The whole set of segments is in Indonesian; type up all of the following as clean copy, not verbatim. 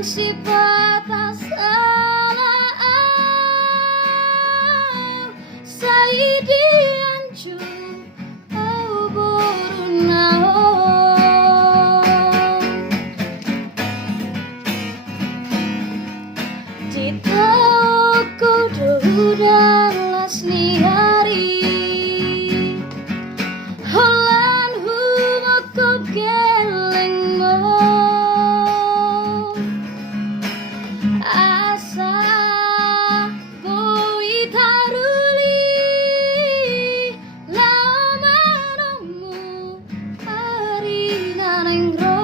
yang sifat salah Saidi ancu au borunao Cita kudu dalas ni hari Holan humoko geleng mo Asa koi taruli Lamanomu hari nanengro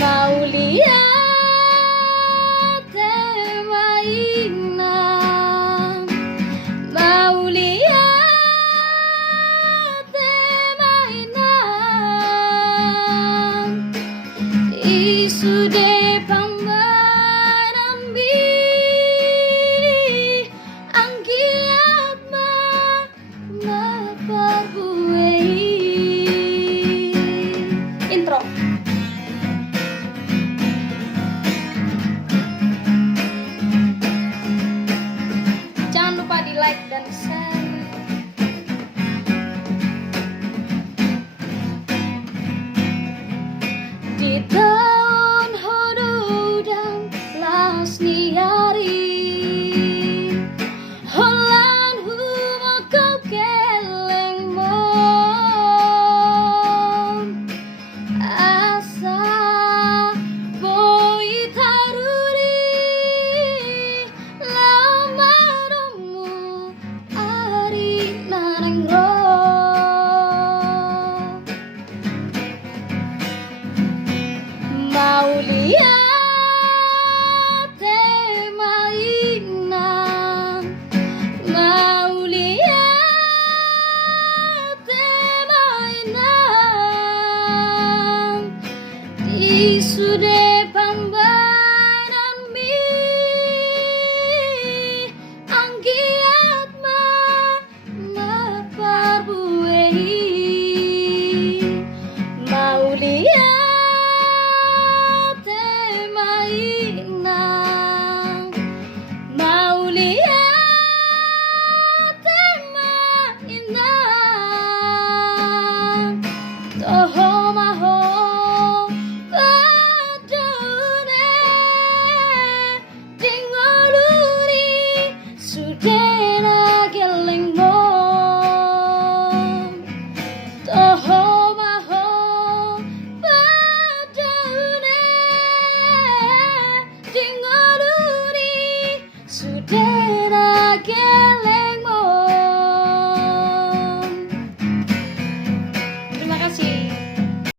Maulia Isude pambarambi anggiat maparbuei Intro Jangan lupa di like dan share Di tahun hododang lasni hari Holan humoko keleng mo Asa boi taruri Lamaromu ari nanengro Maulia te mainan Maulia te mainan Isude pambarambi anggiat maparbuei Maulia Maulia tema ina toho maho padune dingoluri sudena geleng mo toho maho padune dingoluri Sudena again